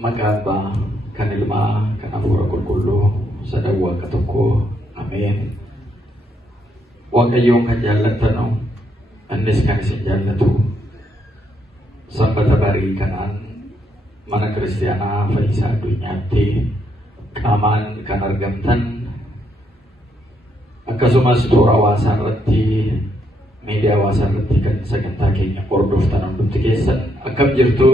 Magaba kan ilma kan hafuura qulqulluu sadan waaqa tokko ameen. Waaqayyoon kan jaallatanu innis kan isin jaallatu sanbata barii kanaan mana kiristaanaa Fayyisaa Addunyaatti qaamaan kan argamtan akkasumas toora hawaasaa irratti miidiyaa hawaasaa irratti kan sagantaa keenya hordoftan hundumti keessan akkam jirtu,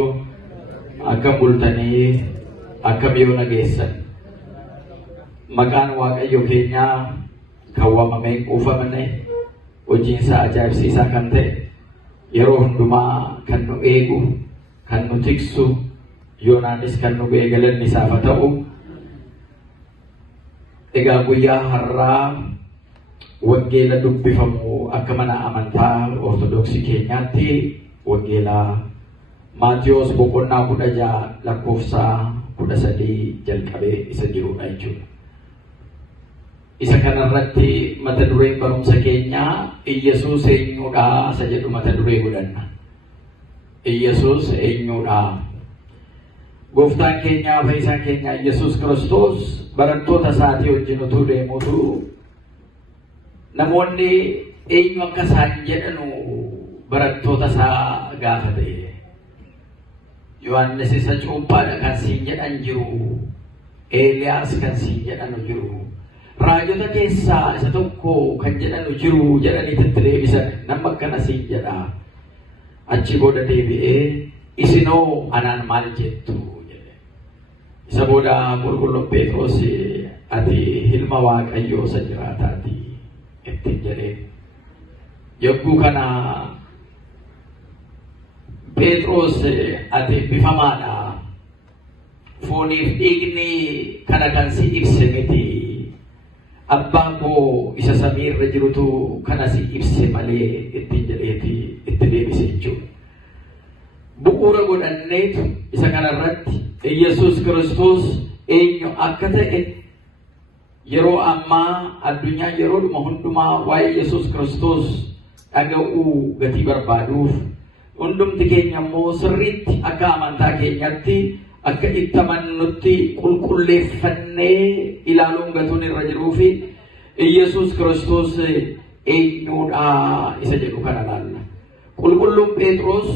akkam bultanii, akkam yoo nageessan. Maqaan Waaqayyo keenyaa kan waamamee quufamne hojiinsaa ajaa'ibsiisaa kan ta'e yeroo hundumaa kan nu eegu, kan nu tiksu, yoonaanis kan nu galanni isaaf haa ta'u. Egaa guyyaa har'aa wangeela dubbifamu akka mana amantaa Ortodoksii keenyaatti wangeela Maatiyos boqonnaa 16 lakkoofsa 13 jalqabee isa jirudha jechuudha. Isa kanarratti mata dureen barumsa keenyaa Iyesuus eenyudha isa jedhu mata duree godhanna. Iyesuus eenyudha? Gooftaan keenya Fayyisaan keenya Iyesuus Kiristoos barattoota isaatii wajjin utuu deemuutu namoonni eenyu akka isaan jedhanu barattoota isaa gaafate. Yohaannis isa cuuphaadha kan siin jedhan jiru, Eeliyaas kan siin jedhanu jiru, raajota keessaa isa tokko kan jedhanu jiru jedhanii itti deebisan. Nama akkana siin jedha. Achi booda deebi'ee isinoo anaan maal jettu jedhe. Isa booda qulqulluun Phexros ati ilma Waaqayyoo isa jiraataati ittiin jedhee. Yogguu kana Phexros ati bifamaadha, fooniif dhiigni kana kan si ibse miti, abbaan koo isa samii irra jirutu kana si ibse malee ittiin jedheeti itti deebise jechuudha. Bu'uura godhanneetu isa kanarratti Iyesuus Kiristoos eenyu akka ta'e yeroo ammaa addunyaa yeroodhuma hundumaa waa'ee Iyesuus Kiristoos dhaga'uu gatii barbaaduuf hundumti keenya immoo sirriitti akka amantaa keenyatti akka itti amannutti qulqulleeffannee ilaaluun gatuun irra jiruu fi Iyesuus Kiristoos eenyudha isa jedhu kana ilaalla. Qulqulluun Phexros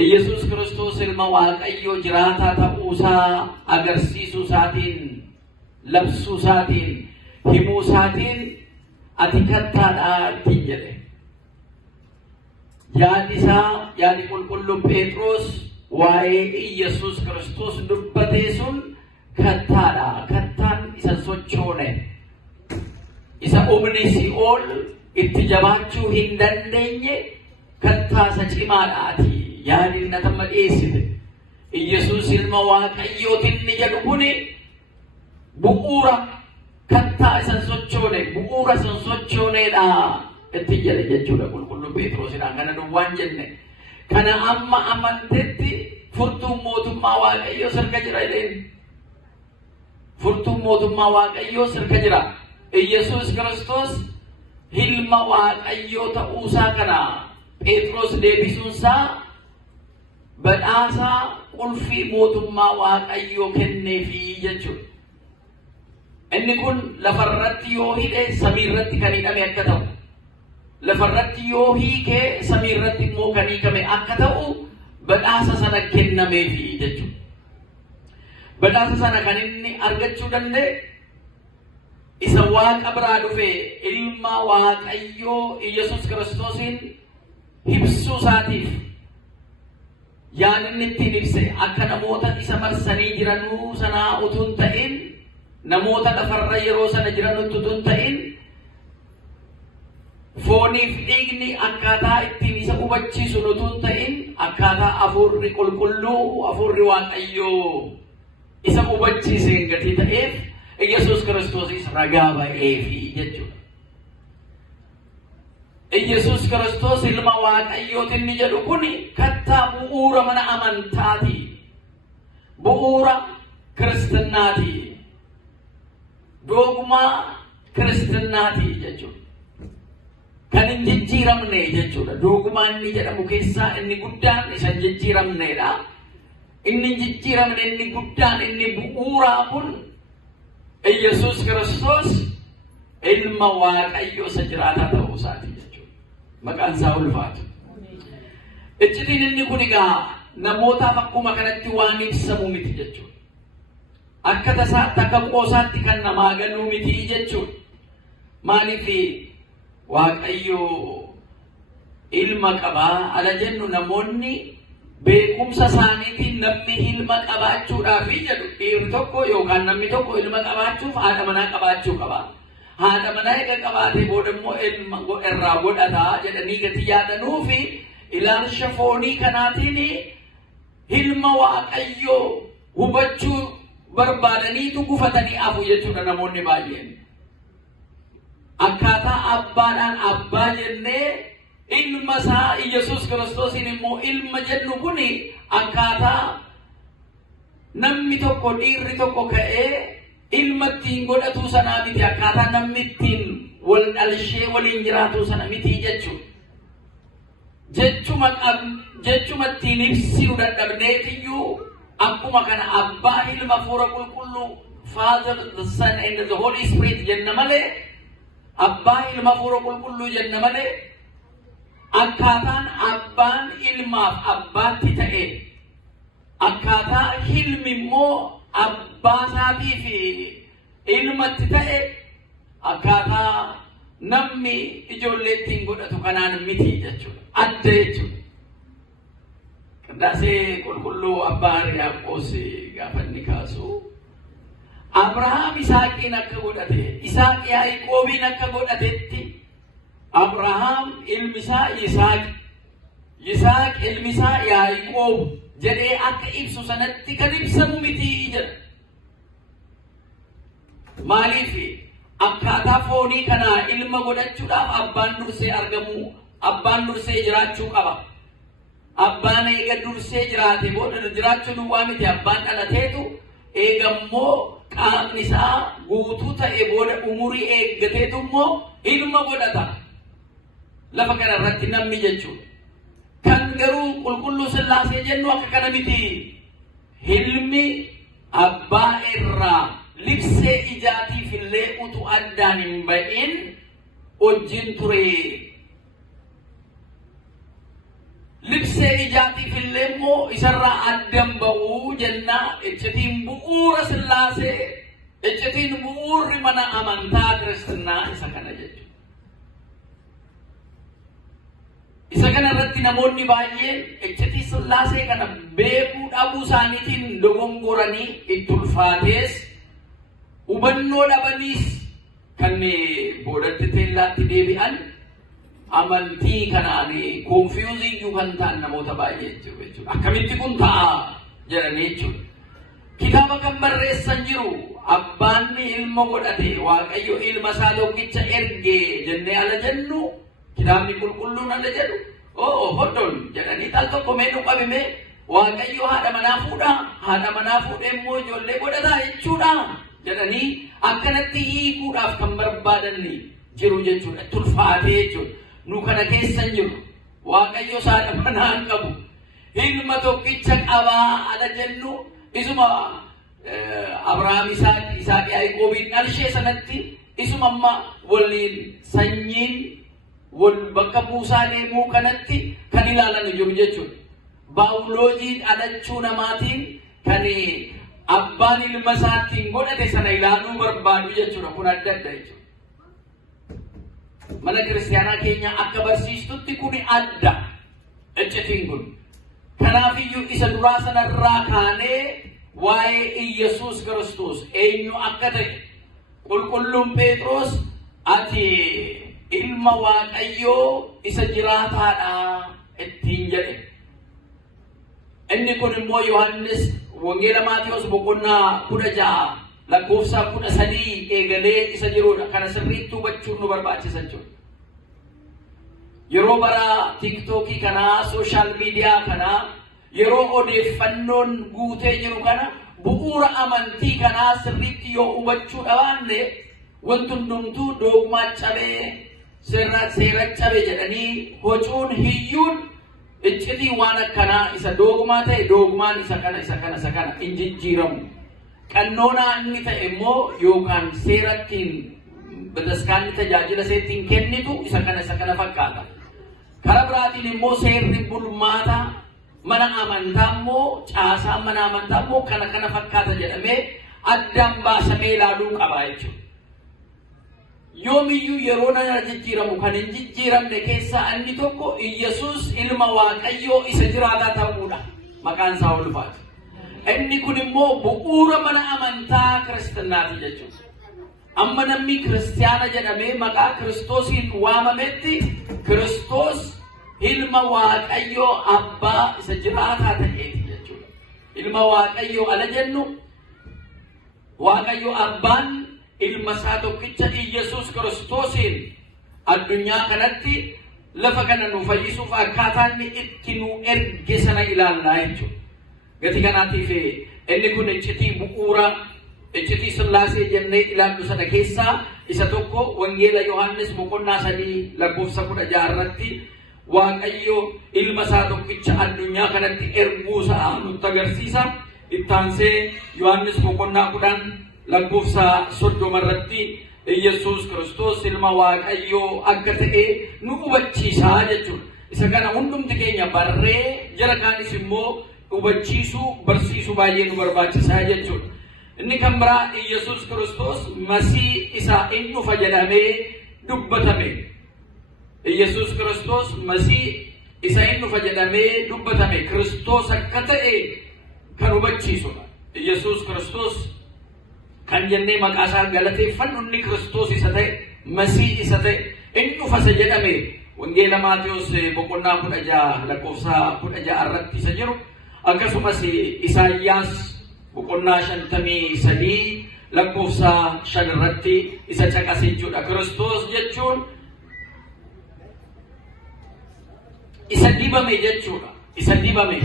Iyesuus Kiristoos ilma Waaqayyoo jiraataa ta'uusaa agarsiisuu isaatiin, labsuu isaatiin, himuu isaatiin ati kattaadhaa ittiin jedhe. Yaadi isaa, yaadi qulqulluun Phexros waa'ee Iyesuus Kiristoos dubbatee sun kattaadha. Kattaan isa sochoone, isa humni Si'ool itti jabaachuu hin dandeenye kattaa isa cimaadhaati. Yaadi na tamma dhiyeessite. Iyesuus ilma Waaqayyootiin ni jedhu kuni bu'uura kattaa isa sochoone, bu'uura isa sochooneedha ittiin jedhe jechuudha qulqulluun Phexrosidhaan. Kana duwwaan jenne. Kana amma amantetti furtuun mootummaa Waaqayyoo sirka jira jedheen. Furtuun mootummaa Waaqayyoo sirka jira. Iyesuus Kiristoos ilma Waaqayyoo ta'uusaa kana Phexros deebisuunsaa badhaasaa qulfii mootummaa Waaqayyoo kenneefii jechuudha. Inni kun lafarratti yoo hidhe samiirratti kan hidhame akka ta'u, lafarratti yoo hiikee samiirratti immoo kan hiikame akka ta'u badhaasa sana kennameefii jechuudha. Badhaasa sana kan inni argachuu danda'e isa Waaqa biraa dhufe ilma Waaqayyoo Iyesuus Kiristoosiin ibsuu isaatiif. Yaadni ittiin ibse akka namoota isa marsanii jiranuu sanaa utuu hin ta'in, namoota lafarra yeroo sana jiranutti utuu hin ta'in, fooniif dhiigni akkaataa ittiin isa hubachiisu utuu hin ta'in, akkaataa hafuurri qulqulluu, hafuurri Waaqayyoo isa hubachiiseen gatii ta'eef Iyesuus Kiristoosis ragaa ba'eefi jechuudha. Iyesuus Kiristoos ilma Waaqayyootiin ni jedhu kuni kattaa bu'uura mana amantaati, bu'uura kiristaanaati, dogmaa kiristaanaati jechuudha. Kan hin jijjiiramne jechuudha. Dogmaan inni jedhamu keessaa inni guddaan isa hin jijjiiramnedha. inni jijjiiramne inni guddaan inni bu'uuraa kun Yesuus Kiristoos ilma Waaqayyoo isa jiraataa ta'uu isaati jechuudha. Maqaan isaa ulfaatu. Iccitiin inni kun egaa namootaaf akkuma kanatti waan ibsamu miti jechuudha. Akka tasaatti akka qoosaatti kan namaa galuu miti jechuudha. Maaliif Waaqayyoo ilma qabaa ala jennu namoonni beekumsa isaaniitiin namni ilma qabaachuudhaaf jedhu dhiirri tokko yookaan namni tokko ilma qabaachuuf haadha manaa qabaachuu qaba. Haadha manaa eega qabaatee booda immoo ilma irraa godhataa jedhanii gati yaadanuu fi ilaalcha foonii kanaatiin ilma Waaqayyoo hubachuu barbaadaniitu gufatanii hafu jechuudha namoonni baay'een. Akkaataa abbaadhaan abbaa jennee ilma isaa Yesuus Kiristoosiin immoo ilma jennu kuni akkaataa namni tokko dhiirri tokko ka'ee ilma ittiin godhatu sanaa miti, akkaataa namni ittiin wal dhalshee waliin jiraatu sana miti jechuudha. Jechuma ittiin ibsuu dadhabneetiyyuu akkuma kana abbaa ilma hafuura qulqulluu Father, the Son and the Holy Spirit jenna malee abbaa ilma hafuura qulqulluu jenna malee akkaataan abbaan ilmaaf abbaatti ta'e akkaataa ilmi immoo abbaa isaatii fi ilmatti ta'e akkaataa namni ijoollee ittiin godhatu kanaan miti jechuudha. Adda jechuudha. Qindaasee qulqulluu abbaan Yaaqoos gaafa inni kaasu Abrahaam Isaaqiin akka godhate, Isaaq Yaaqoobiin akka godhatetti Abrahaam ilmi isaa Yisaaq, Yisaaq ilmi isaa Yaaqoob jedhee akka ibsu sanatti kan ibsamu miti jedha. Maaliif akkaataa foonii kanaa ilma godhachuudhaaf abbaan dursee argamu, abbaan dursee jiraachuu qaba. Abbaan eega dursee jiraate booda jiraachuu duwwaa miti, abbaan dhalateetu eegammoo qaamni isaa guutuu ta'e booda umurii eeggateetu immoo ilma godhata. Lafa kana irratti namni jechuudha. Kan garuu qulqulluu Sillaasee jennu akka kana miti. Ilmi abbaa irraa libsee ijaatiif illee utuu addaan hin ba'in wajjin ture. Libsee ijaatiif illee immoo isarraa addan ba'uu jennaa iccitiin bu'uura Sillaasee, iccitiin bu'uurri mana amantaa Kiristinnaa isa kana jechuudha. Isa kana irratti namoonni baay'een iccitii Sillaasee kana beekuu dhabuu isaaniitiin dogongoranii itti ulfaatees hubannoo dhabaniis kan boodatti teellaatti deebi'an amantii kanaan konfiyuuzingii kan ta'an namoota baay'ee jiru jechuudha. Akkamitti kun ta'a jedhanii jechuudha. Kitaaba kan barreessan jiru abbaan ilma godhate Waaqayyo ilma isaa tokkicha ergee jennee ala jennu kitaabni qulqulluun ala jedhu hodol jedhanii tal tokko mee nu qabime Waaqayyo haadha manaa fuudha, haadha manaa fuudhee immoo ijoollee godhata jechuudha jedhanii akkanatti hiikuudhaaf kan barbaadanni jiru jechuudha. Tulfaatee jechuudha. Nu kana keessa jiru Waaqayyo haadha manaa hin qabu, ilma tokkicha qabaa ala jennu isuma Abrahaam Isaaq Yaaqoobiin dhalshee sanatti isuma amma waliin sanyiin wal bakka buusaa deemuu kanatti kan ilaalan jiru jechuudha. Baawuloojii dhalachuu namaatiin kan abbaan ilma isaatiin godhate sana ilaaluu barbaadu jechuudha. Kun adda adda jechuudha. Mana kiristaanaa keenya akka barsiistutti kun adda iccitiin kun. Kanaafiyyuu isa duraa sanarraa kaanee waa'ee Yesuus Kiristoos eenyu akka ta'e qulqulluun Phexros ati ilma Waaqayyoo isa jiraataadha ittiin jedhe. Inni kun immoo Yohaannis Wangeela Maatiyos boqonnaa 16 lakkoofsa 13 eegalee isa jirudha. Kana sirriitti hubachuun nu barbaachisa jechuudha. Yeroo bara TikTokii kanaa, sooshaal miidiyaa kanaa, yeroo odeeffannoon guutee jiru kana bu'uura amantii kanaa sirriitti yoo hubachuu dhabaanne wanti hundumtuu doogmaa cabee seera cabe jedhanii hocuun hiyyuun iccitii waan akkanaa isa doogumaa ta'e doogumaan isa kana hin jijjiiramu. Qannoonaa inni ta'e immoo yookaan seerattiin bataskaanni tajaajila seettiin kennitu isa kana fakkaata. Karaa biraatiin immoo seerri bulmaata mana amantaa immoo caasaan mana amantaa immoo kana fakkaata jedhamee addaan baasamee ilaaluu qaba jechuudha. Yoomiyyuu yeroo nama jijjiiramu kan hin jijjiiramne keessaa inni tokko Yesuus ilma Waaqayyoo isa jiraataa ta'uudha. Maqaan isaa ulfaatu. Inni kun immoo bu'uura mana amantaa kiristaanaati jechuudha. Amma namni kiristaana jedhamee maqaa Kiristoosiin waamametti Kiristoos ilma Waaqayyoo abbaa isa jiraataa ta'eeti jechuudha. Ilma Waaqayyoo ala jennu Waaqayyoo abbaan ilma isaa tokkicha Yesuus Kiristoosiin addunyaa kanatti lafa kana nu fayyisuuf akkaataa inni itti nu erge sana ilaallaa jechuudha. Gati kanaatiif inni kun iccitii bu'uura iccitii Sillaasee jennee ilaallu sana keessaa isa tokko Wangeela Yohaannis boqonnaa 3 lakkoofsa 16 irratti Waaqayyo ilma isaa tokkicha addunyaa kanatti erguu isaa nutti agarsiisa. Ittaansee Yohaannis boqonnaa 10 lakkoofsa 30 irratti Yesuus Kiristoos ilma Waaqayyoo akka ta'e nu hubachiisaa jechuudha. Isa kana hundumti keenya barree jara kaanis immoo hubachiisuu barsiisuu baay'ee nu barbaachisaa jechuudha. Inni kan biraa Yesuus Kiristoos masii isaa inni dhufa jedhamee dubbatame. Yesuus Kiristoos masii isa inni dhufa jedhamee dubbatame. Kiristoos akka ta'e kan hubachiisudha. Yesuus Kiristoos kan jennee maqaa isaa galateeffannu inni Kiristoos isa ta'e masii isa ta'e inni dhufa jedhame. Wangeela Maatiyos boqonnaa 16 lakkoofsa 16 irratti isa jiru. Akkasumas Isaayyaas boqonnaa 53 lakkoofsa 5 irratti isa caqasee jechuudha. Kiristoos jechuun isa dibame jechuudha. Isa dibame.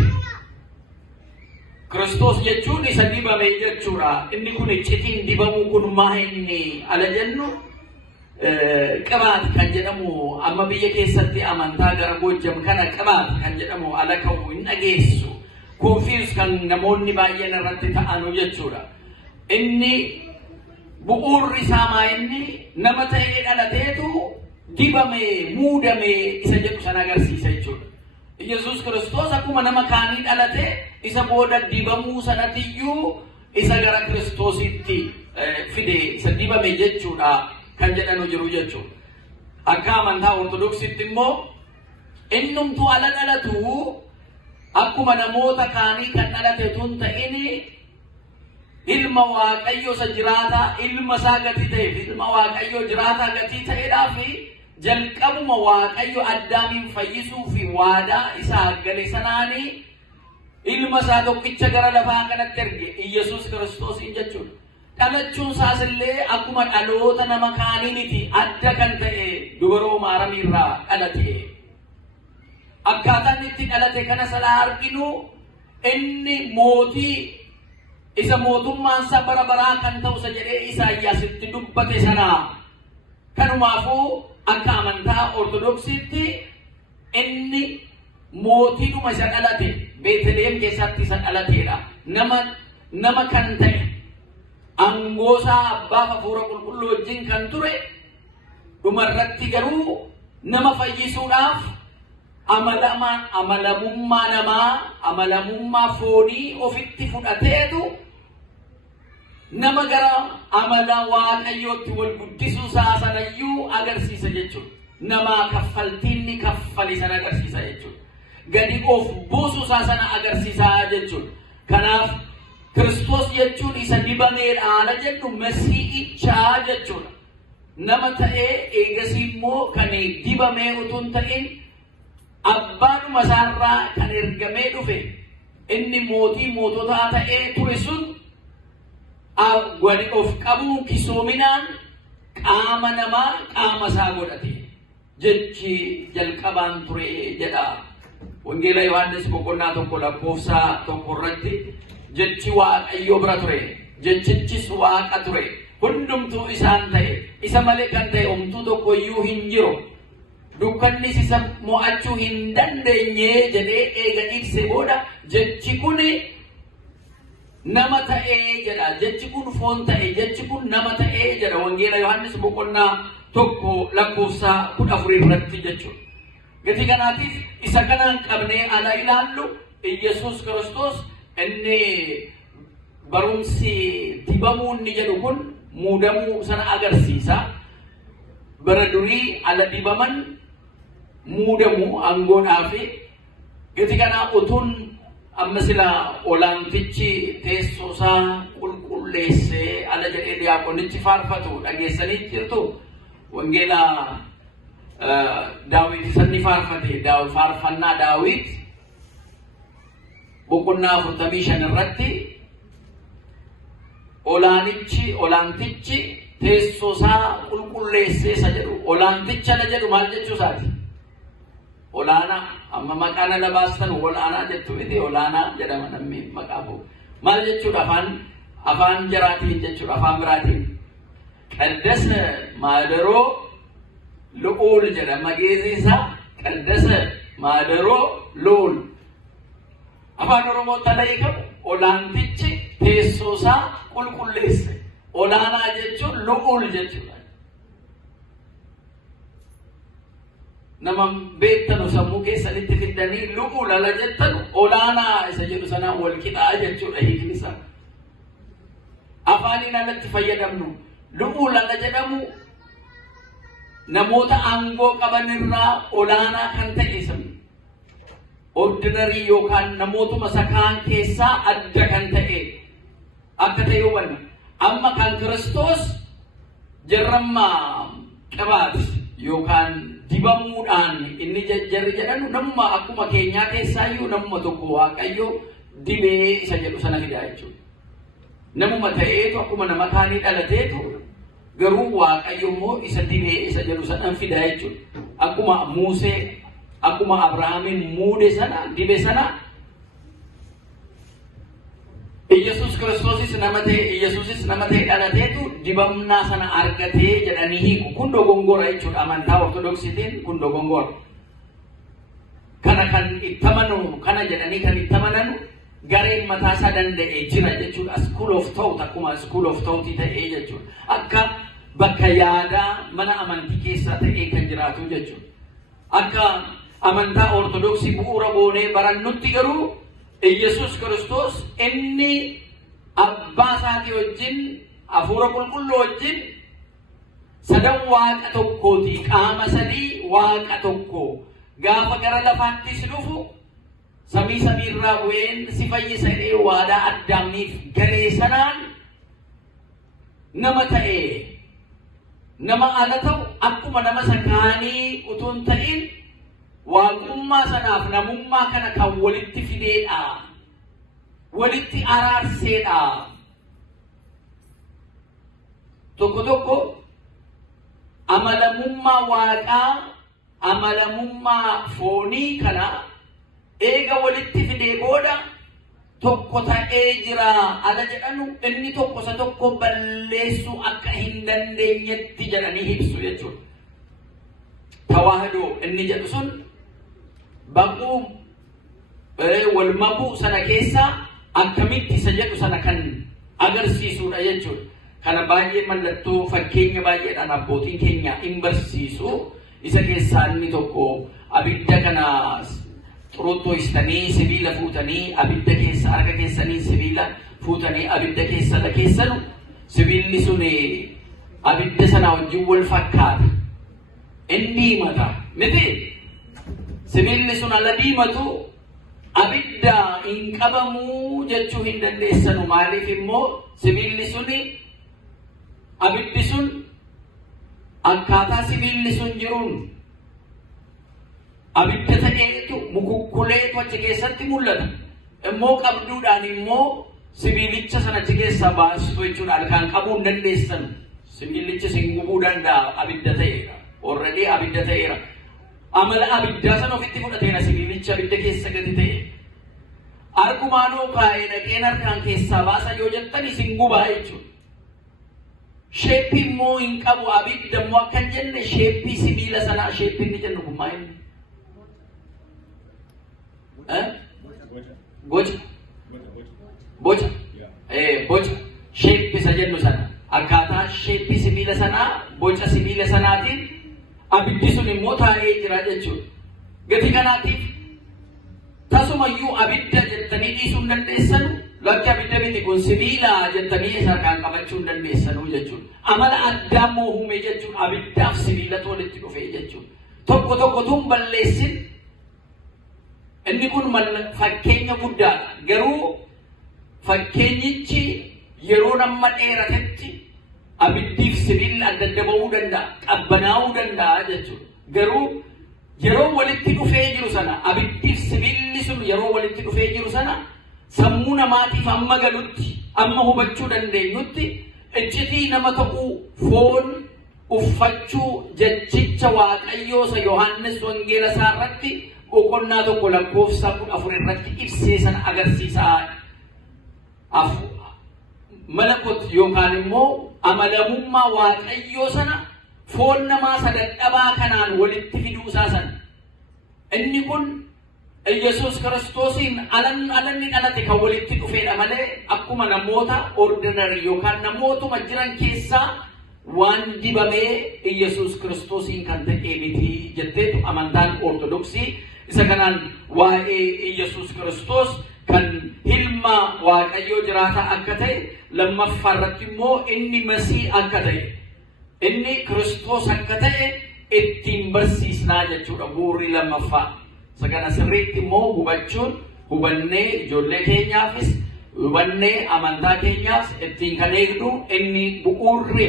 Kiristoos jechuun isa dibame jechuudha. Inni kun iccitiin dibamuu kun maa inni ala jennu qabaat kan jedhamu amma biyya keessatti amantaa gara Goojjam kana qabaat kan jedhamu ala ka'u hin dhageessu. Confuse kan namoonni baay'een irratti ta'anu jechuudha. Inni bu'uurri isaa maa inni nama ta'ee dhalateetu dibame muudame isa jedhu sana agarsiisa jechuudha. Yesuus Kiristoos akkuma nama kaanii dhalate isa booda dibamuu sanatiyyuu isa gara Kiristoositti fide isa dibame jechuudha kan jedhanu jiru jechuudha. Akka amantaa Ortodoksiitti immoo innumtuu ala dhalatu akkuma namoota kaanii kan dhalate tun ta'ini ilma Waaqayyoo isa jiraataa ilma isaa gatii ta'eef ilma Waaqayyoo jiraataa gatii ta'eedhaaf jalqabuma Waaqayyo Addaamiin fayyisuu fi waadaa isaa gale sanaanii ilma isaa tokkicha gara lafaa kanatti erge Yesuus Kiristoosiin jechuudha. Dhalachuun isaas illee akkuma dhaloota nama kaanii miti adda kan ta'e dubaroo Maaramiirraa dhalate. Akkaataan itti dhalate kana salaa arginu inni mootii isa mootummaan isaa bara baraa kan ta'u isa jedhee Isaayyaasitti dubbate sana. Kanumaafuu akka amantaa Ortodoksiitti inni mootiidhuma isa dhalate Beetlehem keessatti isa dhalateedha. Nama kan ta'e angoosaa abbaa hafuura qulqulluu wajjin kan ture dhumarratti garuu nama fayyisuudhaaf amalamummaa namaa amalamummaa foonii ofitti fudhateetu nama gara amala Waaqayyootti wal guddisuu isaa sanayyuu agarsiisa jechuudha. Nama kaffaltiinni kaffale sana agarsiisa jechuudha. Gadi of buusuu isaa sana agarsiisa jechuudha. Kanaaf Kiristoos jechuun isa dibameedha ala jedhu masiihichaa jechuudha. Nama ta'ee eegasii immoo kan dibamee utuu hin ta'in abbaanuma isaarraa kan ergamee dhufe inni mootii moototaa ta'ee ture sun wali of qabuun kisoominaan qaama namaa qaama isaa godhate jechi jalqabaan ture jedha. Wangeela Yohaannis boqonnaa 1 lakkoofsa 1 irratti jechi Waaqayyo bira ture jechichis Waaqa ture hundumtuu isaan ta'e isa malee kan ta'e homtuu tokko iyyuu hin jiru. dukkanni isa mo'achuu hin dandeenye jedhee eega ibse booda jechi kun nama ta'ee jedha. Jechi kun foon ta'e, jechi kun nama ta'ee jedha wangeela Yohaannis boqonnaa 1 lakkoofsa 14 irratti jechuudha. Gatii kanaatiif isa kanaan qabnee ala ilaallu Yesuus Kiristoos inni barumsi dibamuu inni jedhu kun muudamuu sana agarsiisa. Bara durii ala dibaman muudamu aangoodhaa fi gatii kanaa utuun amma sila olaantichi teessoo isaa qulqulleessee ala jedhee diyaaqonichi faarfatu dhageessanii jirtu. Wangeela Daawit sanni faarfate faarfannaa Daawit boqonnaa 45 irratti olaantichi teessoo isaa qulqulleessee isa jedhu. Olaanticha la jedhu maal jechuu isaati? Olaanaa. Amma maqaan ala baastan olaanaa jettu miti, olaanaa jedhama namni maqaa bu'u. Maal jechuudha? Afaan jaraatiin jechuudha, afaan biraatiin. Qaddasa maadaroo lu'uul jedhama geessi isaa. Qaddasa maadaroo lu'uul. Afaan Oromoo tala'ii qabu olaantichi teessoo isaa qulqulleesse. Olaanaa jechuun lu'uul jechuudha. Nama beektanu sammuu keessanitti fiddanii lu'uul ala jettanu olaanaa isa jedhu sanaan wal qixaa jechuudha hiikni isaa. Afaaniin alatti fayyadamnu. Lu'uul ala jedhamu namoota aangoo qaban irraa olaanaa kan ta'e sabni. Ordinarii yookaan namootuma sakaan keessaa adda kan ta'e akka ta'e hubanna. Amma kan Kiristoos jarrammaa qabaate yookaan dibamuudhaan inni jarri jedhanu namuma akkuma keenyaa keessaayyuu namuma tokko Waaqayyo dibee isa jedhu sana fidaa jechuudha. Namuma ta'eetu akkuma nama kaanii dhalateetu garuu Waaqayyo immoo isa dibee isa jedhu sana fidaa jechuudha. Akkuma Musee akkuma Abrahaamin muude sana dibe sana Yesuus Kiristoosis nama ta'e dhalateetu dibamnaa sana argatee jedhanii hiiku. Kun dogongora jechuudha. Amantaa Ortodoksiitiin kun dogongora. Kana kan itti amanu, kana jedhanii kan itti amananu gareen mataa isaa danda'ee jira jechuudha. School of thought akkuma school of thought ta'ee jechuudha. Akka bakka yaadaa mana amantii keessaa ta'ee kan jiraatu jechuudha. Akka amantaa Ortodoksii bu'uura goonee barannutti garuu Yesuus Kiristoos inni abbaa isaatii wajjin hafuura qulqulluu wajjin sadan waaqa tokkooti. Qaama sadii waaqa tokko. Gaafa gara lafaattis dhufu samii irraa bu'een si fayyisa jedhee waadaa Addaamiif galee sanaan nama ta'e. Nama ala ta'u akkuma nama sakaanii utuun ta'in waaqummaa sanaaf namummaa kana kan walitti fideedha. Walitti araarseedha. Tokko amalamummaa waaqaa, amalamummaa foonii kana eega walitti fidee booda tokko ta'ee jira ala jedhanu inni tokko isa tokko balleessuu akka hin dandeenyetti jedhanii ibsu jechuudha. Tawaahidoo inni jedhu sun baquu wal makuu sana keessaa akkamitti isa jedhu sana kan agarsiisudha jechuudha. Kana baay'ee mallattoo fakkeenya baay'eedhaan abbootiin keenya hin barsiisu. Isa keessaa inni tokko abidda kana xuruxxoo'istanii sibiila fuutanii abidda keessa harka keessanii sibiila fuutanii abidda keessa la keessanu sibiilli sun abidda sana wajjin wal fakkaata. Inni himata miti sibiilli sun ala diimatu abidda hin qabamuu jechuu hin dandeessanu. Maaliif immoo sibiilli suni abiddi sun akkaataa sibiilli sun jiruun abidda ta'eetu mukukkuleetu achi keessatti mul'ata. Immoo qabduudhaan immoo sibiilicha sana achi keessaa baastu jechuudha. Kan qabuu hin dandeessanu. Sibiilicha sin gubuu danda'a abidda ta'eera. Already abidda ta'eera. Amala abiddaa sana ofitti fudhateera sibiilicha abidda keessa gadi ta'e. Argumaanoo kaa'ee dhaqeen harkaan keessaa baasa yoo jettani sin gubaa jechuudha. sheeppii immoo hin qabu abidda immoo akkan jenne sheeppii sibiila sanaa sheeppii inni jennu kun maal inni? Boca sheeppii isa jennu sana akkaataa sheeppii sibiila sanaa boca sibiila sanaatiin abiddi sun immoo taa'ee jira jechuudha. Gati kanaatiif tasumayyuu abidda jettanii dhiisuu hin dandeessanu lakki abidda miti kun sibiila jettanii harkaan qabachuu hin dandeessanu jechuudha. Amala addaa immoo uume jechuudha. Abiddaaf sibiilatu walitti dhufee jechuudha. Tokko tokko tun balleessin inni kun fakkeenya guddaadha. Garuu fakkeenyichi yeroo nama dheeratetti abiddiif sibiilli adda adda ba'uu danda'a, qabbanaa'uu danda'a jechuudha. Garuu yeroo walitti dhufee jiru sana abiddiif sibiilli sun yeroo walitti dhufee jiru sana sammuu namaatiif amma galutti amma hubachuu dandeenyutti iccitii nama ta'uu foon uffachuu jechicha Waaqayyoo isa Yohaannis wangeela isaa irratti boqonnaa tokko lakkoofsa 14 irratti ibsee sana agarsiisaa. Malakot yookaan immoo amalamummaa Waaqayyoo sana foon namaa sadadhabaa kanaan walitti fiduusaa sana. Inni kun Yesuus Kiristoosiin alanni dhalate kan walitti dhufeedha malee akkuma namoota ordinary yookaan namootuma jiran keessaa waan dibamee Yesuus Kiristoosiin kan ta'e miti jetteetu amantaan ortodoksii isa kanaan waa'ee Yesuus Kiristoos kan ilma Waaqayyoo jiraataa akka ta'e lammaffaa irratti immoo inni Masii akka ta'e inni Kiristoos akka ta'e ittiin barsiisnaa jechuudha bu'uurri lammaffaa. Isa kana sirriitti immoo hubachuun hubannee ijoollee keenyaafis hubannee amantaa keenyaaf ittiin kan eegnu inni bu'uurri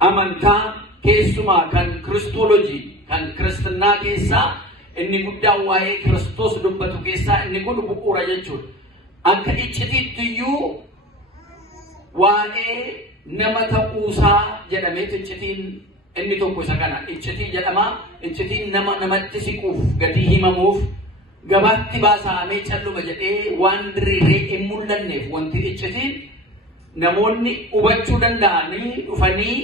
amantaa keessumaa kan Kiristoolojii kan Kiristinnaa keessaa inni guddaan waa'ee Kiristoos dubbatu keessaa inni kun bu'uura jechuudha. Akka iccitiitti iyyuu waa'ee nama ta'uusaa jedhamee iccitiin inni tokko isa kana iccitii jedhama. Iccitiin namatti siquuf gadi himamuuf gabaatti baasamee calluma jedhee waan diriiree hin mul'anneef wanti iccitiin namoonni hubachuu danda'anii dhufanii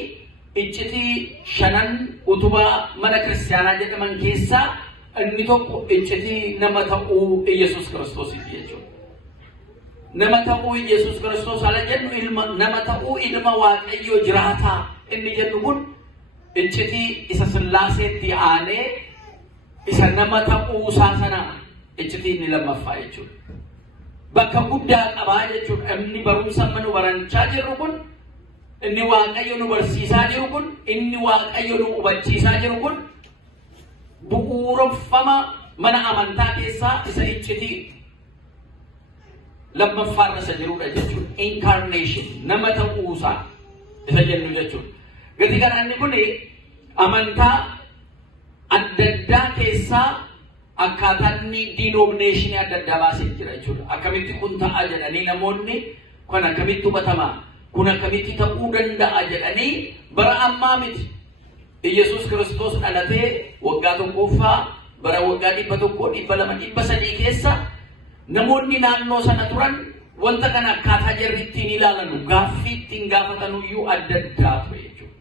iccitii 5 utubaa mana kiristaanaa jedhaman keessaa inni tokko iccitii nama ta'uu Yesuus Kiristoosiiti jechuudha. Nama ta'uu Yesuus Kiristoos ala jennu nama ta'uu ilma Waaqayyoo jiraataa inni jennu kun iccitii isa Sillaaseetti aanee isa nama ta'uusaa sana iccitii inni lammaffaa jechuudha. Bakka guddaa qabaa jechuudha. Inni barumsa nu barachaa jirru kun inni Waaqayyo nu barsiisaa jiru kun inni Waaqayyo nu hubachiisaa jiru kun bu'uureffama mana amantaa keessaa isa iccitii lammaffaa irra jirudha jechuudha. Incarnation nama ta'uusaa isa jennu jechuudha. Gati kana inni kun amantaa adda addaa keessaa akkaataa inni denominationii adda addaa baasee jira jechuudha. Akkamitti kun ta'a jedhanii namoonni kun akkamitti hubatamaa kun akkamitti ta'uu danda'a jedhanii bara ammaa miti. Yesuus Kiristoos dhalatee waggaa tokkoffaa bara waggaa 100, 200, 300 keessa namoonni naannoo sana turan wanta kana akkaataa jarri ittiin ilaalanu gaaffii ittiin gaafatanuyyuu adda addaa ture jechuudha.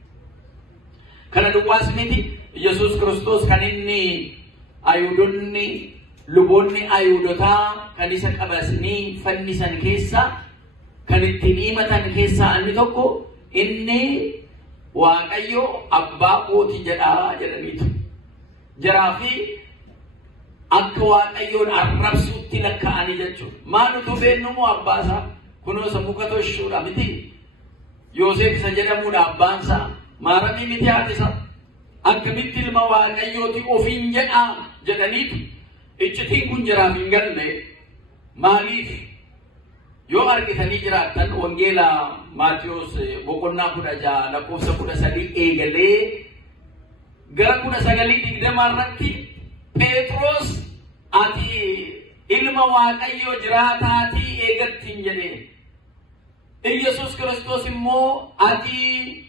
Kana duwwaas miti Yesuus Kiristoos kan inni Ayuudonni luboonni Ayuudotaa kan isa qabasanii fannisan keessa kan ittiin himatan keessaa inni tokko inni Waaqayyo abbaa kooti jedhaa jedhaniitu. Jaraafi akka Waaqayyoon arrabsuutti lakkaa'anii jechuudha. Maal utuu beennumoo abbaasaa kunoo isa muka toshuudha miti. Yoosef isa jedhamuudha abbaansaa. Maaramii miti haadhisa. Akkamitti ilma Waaqayyooti ofiin jedhaa jedhaniitu. Iccitiin kun jaraaf hin galle. Maaliif? Yoo argitanii jiraattan wangeela Maatiyos boqonnaa 16 lakkoofsa 13 eegalee gara 19:20 irratti Phexros ati ilma Waaqayyoo jiraataatii eegattiin jedhee. Yesuus Kiristoos immoo ati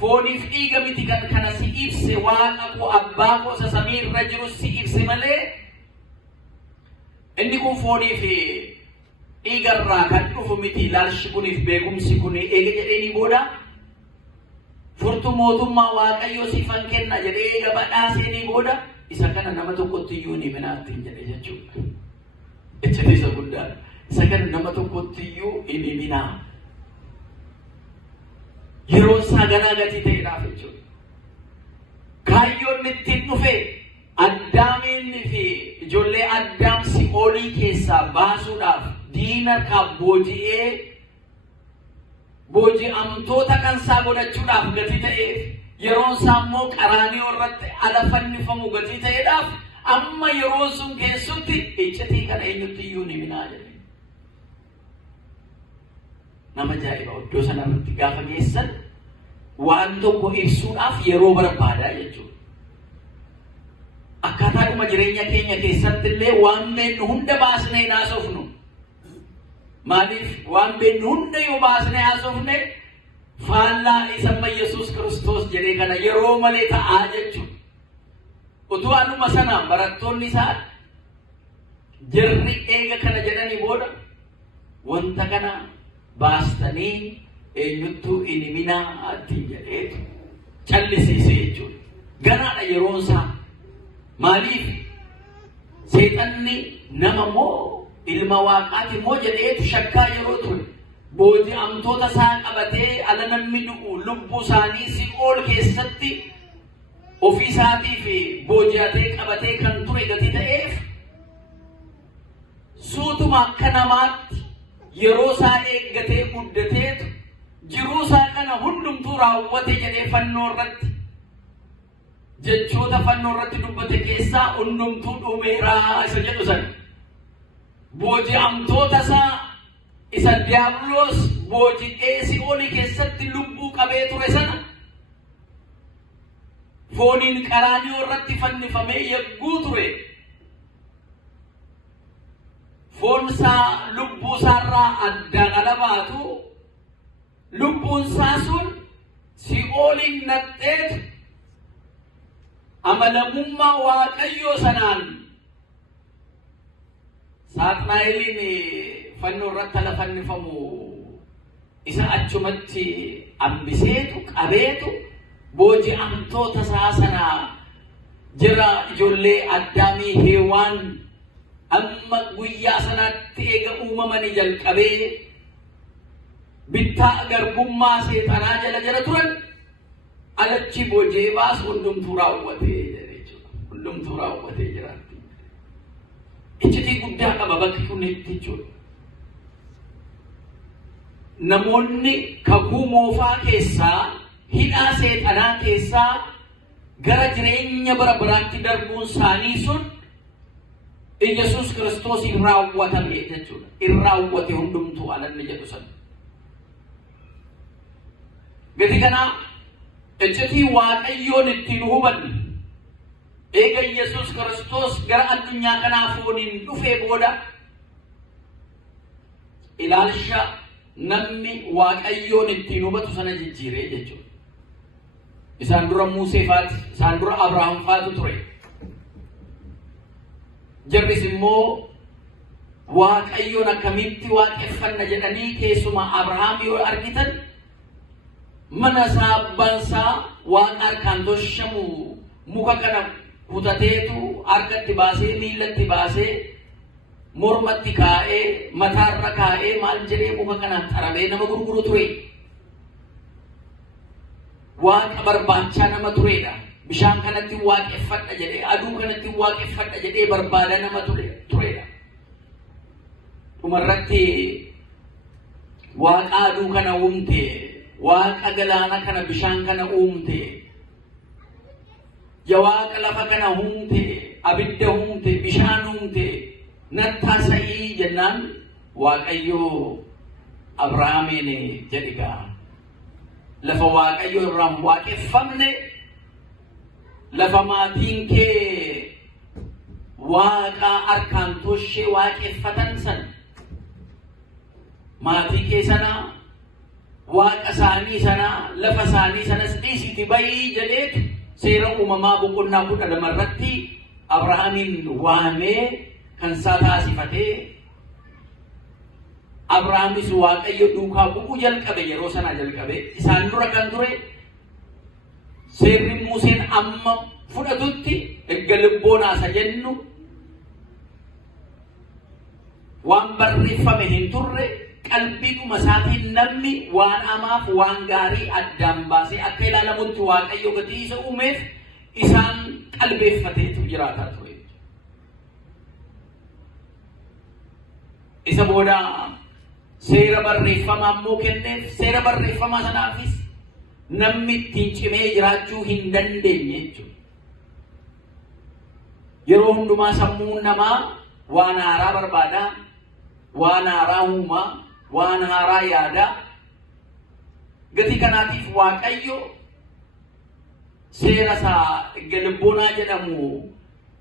fooniif dhiiga miti kan kana si ibse Waaqa koo abbaa koo isa samii irra jiru si ibse malee inni kun fooniif dhiigarraa kan dhufu miti ilaalchi kuniif beekumsi kun eega jedheenii booda furtu mootummaa waaqayyoo siifan kenna jedhee gabadhaaseenii booda isa kana nama tokkotti iyyuu ni minaatti hin jedhe jechuudha. Ejjete isa guddaa isa kana nama tokkotti iyyuu ni minaa. Yeroo isaa ganaa gatii ta'eedhaaf jechuudha. Kaayyoon ittiin dhufe Addaamiin fi ijoollee Addaam Si'oolii keessaa baasuudhaaf diina kan booji'amtoota kan isaa godhachuudhaaf gatii ta'eef yeroon isaa immoo qaraanii irratti ala fannifamu gatii ta'eedhaaf amma yeroo sun keessatti iccitii kana eenyutti iyyuu ni minaa jedhe. Nama ajaa'iba iddoo sanarratti gaafa geessan waan tokko ibsuudhaaf yeroo barbaadaa jechuudha. Akkaataadhuma jireenya keenya keessatti illee waan beeknu hunda baasnee haasofnu. Maaliif waan beeknu hunda yoo baasnee haasofne faallaa isa Yesuus Kiristoos jedhee kana yeroo malee ta'aa jechuudha. Utuu anuma sanaan barattoonni isaa jirri eega kana jedhanii booda wanta kana baastanii eenyuttuu inni minaa ittiin jedheetu callisiisee jechuudha. Ganaadha yeroon isaa. Maaliif seexanni nama moo ilma waaqaati moo jedheetu shakkaa yeroo ture. Booji'amtoota isaa qabatee ala namni du'u lubbuu isaanii Si'ool keessatti ofii isaatiif booji'atee qabatee kan ture gatii ta'eef suutuma akka namaatti yeroo isaa eeggatee guddateetu jiruu isaa kana hundumtuu raawwate jedhee fannoo irratti jechoota fannoo irratti dubbate keessaa hundumtuu dhumeeraa isa jedhu sana. Booji'amtoota isaa isa diiyaabiloos booji'ee Si'oolii keessatti lubbuu qabee ture sana fooniin qaraanii irratti fannifamee yagguu ture. Foon isaa lubbuu isaarraa addaan ala baatu lubbuun isaa sun Si'ooliin naqxeetu amalamummaa waaqayyoo sanaan Saaxinaa'eliin fannoo irratti ala fannifamu isa achumatti hambiseetu qabeetu booji'amtoota isaa sanaa jira ijoollee Addaamii Heewaan amma guyyaa sanaatti eega uumamanii jalqabee bittaa garbummaa seexanaa jala turan alachi booji'ee baasu hundumtuu raawwatee jechuudha. Hundumtuu raawwatee jiraatti. Iccitii guddaa qaba bakki kun jechuudha. Namoonni kakuu moofaa keessaa hidhaa seexanaa keessaa gara jireenya bara baraatti darbuun isaanii sun Yesuus Kiristoos hin raawwatame jechuudha. Hin raawwate hundumtuu alanni jedhu sana. Gati kanaa iccitii waaqayyoon ittiin hubanne eega Yesuus Kiristoos gara addunyaa kanaa fooniin dhufee booda ilaalcha namni waaqayyoon ittiin hubatu sana jijjiiree jechuudha. Isaan dura Musee faati, isaan dura Abrahaam faatu ture. Jarris immoo waaqayyoon akkamitti waaqeffanna jedhanii keessumaa Abrahaam yoo argitan mana isaa abbaan isaa waan harkaan toshamu muka kana kutateetu harkatti baasee miillatti baasee mormatti kaa'ee mataarra kaa'ee maal jedhee muka kanaan xaramee nama gurguru ture. Waaqa barbaachaa nama turedha. Bishaan kanatti waaqeffadha jedhee aduu kanatti waaqeffadha jedhee barbaada nama turedha. Dhumarratti waaqa aduu kana uumte, waaqa galaana kana bishaan kana uumte, waaqa lafa kana uumte, abidda uumte, bishaan uumte, nattaasa'ii jennaan waaqayyoo Abrahaamiin jedhigaa. Lafa waaqayyoo irraan waaqeffamne, lafa maatiin kee waaqa harkaan toshee waaqeffatan sana maatii kee sana waaqa isaanii sana lafa isaanii sanas dhiisiti bayii jedheetu seera uumamaa boqonnaa 12 irratti Abrahaamiin waamee kan isaa taasifatee Abrahaamis waaqayyo duukaa bu'uu jalqabe yeroo sana jalqabe isaan dura kan ture seerri Museen amma fudhatutti erga lubboon haasa jennu waan barreeffame hin turre qalbiidhuma isaatiin namni waan amaaf waan gaarii addaan baasee akka ilaalamutti Waaqayyo gatii isa uumeef isaan qalbeeffateetu jiraataa ture. Isa booda seera barreeffamaa immoo kenneef seera barreeffamaa sanaafis namni ittiin cimee jiraachuu hin dandeenye jechuudha. Yeroo hundumaa sammuun namaa waan haaraa barbaada, waan haaraa uumaa, waan haaraa yaada. Gatii kanaatiif Waaqayyo seera isaa galboonaa jedhamu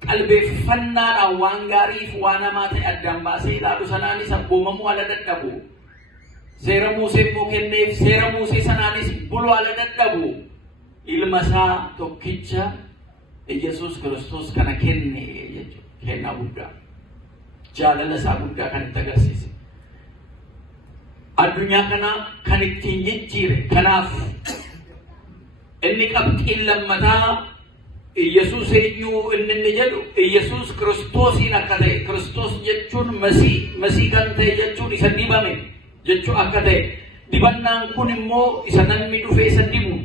qalbeeffannaadhaan waan gaariif waan hamaa ta'e addaan baasee ilaalu sanaanis abboomamuu ala dadhabu. Seera Musee immoo kenneef seera Musee sanaanis buluu ala dadhabu. Ilma isaa tokkicha Yesuus Kiristoos kana kenne jechuudha. Kennaa guddaa. Jaalala isaa guddaa kan itti agarsiise. Addunyaa kana kan ittiin jijjiire. Kanaaf inni qabxiin lammataa Yesuus eenyuu inni jedhu Yesuus Kiristoosiin akka ta'e. Kiristoos jechuun masii kan ta'e jechuun isa dibame jechuu akka ta'e. Dibannaan kun immoo isa namni dhufee isa dibu.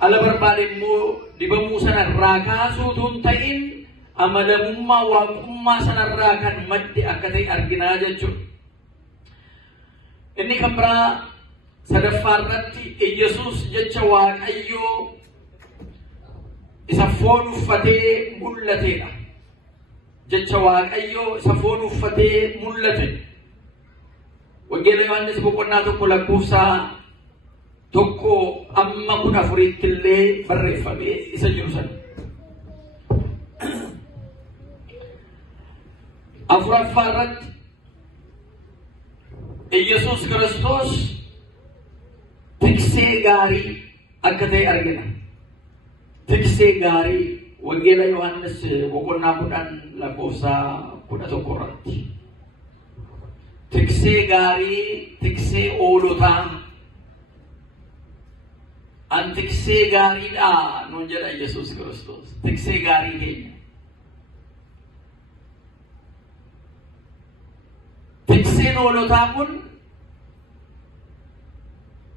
Ala barbaade immoo dibamuu sanarraa kaasuutu hin ta'in amadamummaa waaqummaa sanarraa kan madde akka ta'e arginaa jechuudha. Inni kan biraa sadaffaa irratti Yesuus jecha Waaqayyoo isa foon uffatee mul'atedha. Jecha Waaqayyoo isa foon uffatee mul'ate. Wangeela Yohaannis boqonnaa 1:1-14 illee barreeffamee isa jiru sana. Afuraffaa irratti Yesuus Kiristoos tiksee gaarii akka ta'e argina. Tiksee gaarii wangeela Yohaannis boqonnaa 10:11 irratti. Tiksee gaarii, tiksee oolotaa. An tiksee gaariidha nuun jedha Yesuus Kiristoos. Tiksee gaarii keenya. Tikseen oolotaa kun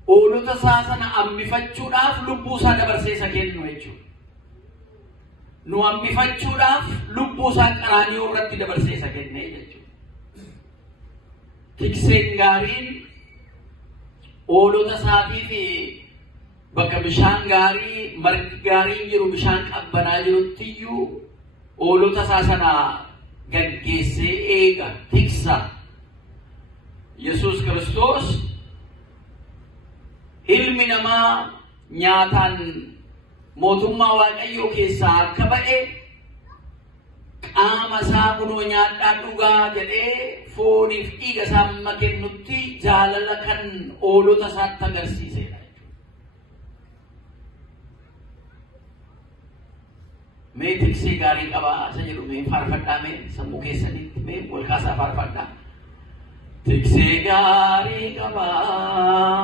oolota isaa sana hambifachuudhaaf lubbuu isaa dabarsee isa kennu jechuudha. Nu hambifachuudhaaf lubbuu isaa qaraanioo irratti dabarsee isa kenne jechuudha. Tikseen gaariin oolota isaatiif bakka bishaan gaarii, margi gaariin jiru, bishaan qabbanaa jirutti iyyuu oolota isaa sana gaggeessee eega, tiksa. Yesuus Kiristoos ilmi namaa nyaataan mootummaa Waaqayyoo keessaa akka ba'e qaama isaa kunoo nyaadhaa dhugaa jedhee fooniif dhiiga isaa amma kennutti jaalala kan oolota isaatti agarsiisedha. Mee tiksee gaarii qabaa isa jedhu mee faarfadhaa mee sammuu keessanitti mee wal kaasaa faarfadhaa. Tiksee gaarii qabaa,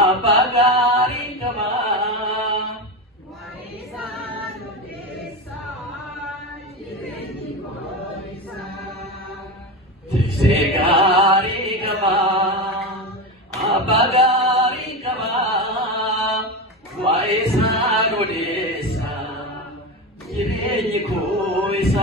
abbaa gaarii qabaa. Waa'eesaan odeessaa, jireenyi moo'isaa. Tiksee gaarii qabaa, abbaa gaarii qabaa. Waa'eesaan odeessaa, jireenyi moo'isaa.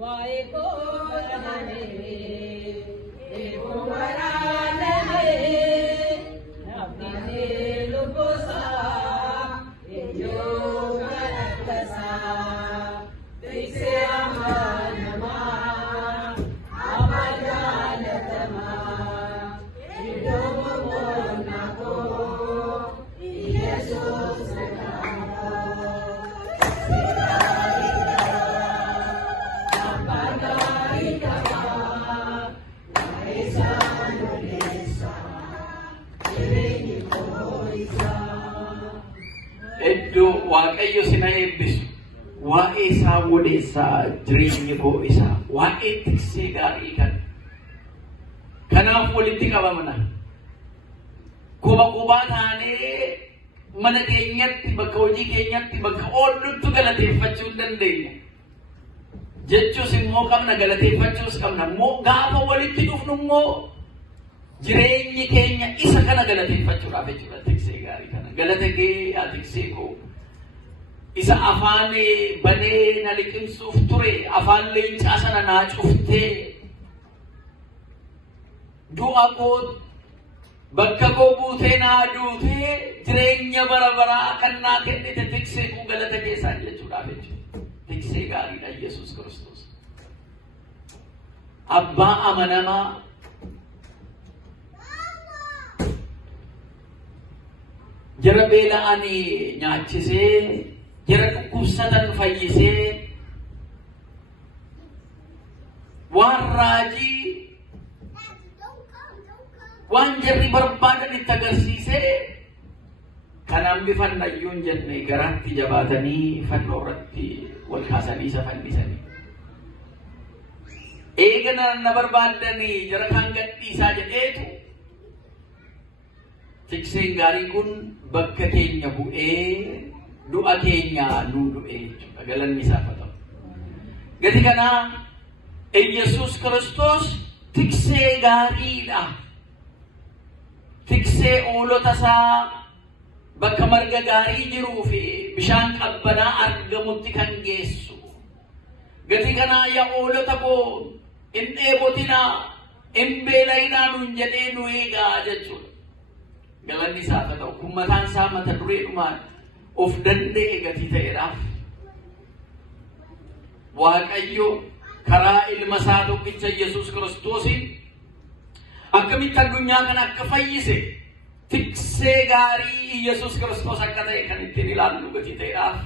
Why go waaqayyo sina eebbisu waa'ee isaa wodeessaa jireenya koo isaa waa'ee tiksee gaarii kanaaf walitti qabamna kophaa taanee mana keenyatti bakka hojii keenyatti bakka oollutti galateeffachuu dandeenya jechuus immoo qabna galateeffachuus qabna immoo gaafa walitti dhufnu immoo jireenyi keenya isa kana galateeffachuudhaaf jechuudha tiksee gaarii kana galata kee yaa tiksee koo isa afaan banee na liqimsuuf ture afaan leencaa sana naa cuftee du'a koo bakka koo buutee naa duutee jireenya bara baraa kan naa kennite tiksee koo galata keessaa jechuudhaaf jechuudha tiksee gaariidha Yesuus Kiristoos abbaa amanamaa jara beela'anii nyaachisee jara dhukkubsatan fayyisee waan raajii waan jarri barbaadan itti agarsiisee kanaan bifannayyuu hin jenne garaatti jabaatanii fannoo irratti wal kaasanii isa fannisanii eegana na barbaadanii jara kan gadhiisaa jedheetu tikseen gaarii kun bakka keenya bu'ee du'a keenya nuu du'ee jechuudha galanni isaaf haa ta'u. Gati kanaa Yesuus Kiristoos tiksee gaariidha. Tiksee oolota isaa bakka marga gaarii jiruu fi bishaan qabbanaa argamutti kan geessu. Gati kanaa yaa oolota koo hin dheebotinaa hin beelayinaa nuun jedhee nu eegaa jechuudha. Galanni isaaf haa ta'u kun mataan isaa mata dureedhumaan of danda'e gatii ta'eedhaaf Waaqayyo karaa ilma isaa tokkicha Yesuus Kiristoosiin akkamitti addunyaa kana akka fayyise tiksee gaarii Yesuus Kiristoos akka ta'e kan ittiin ilaallu gatii ta'eedhaaf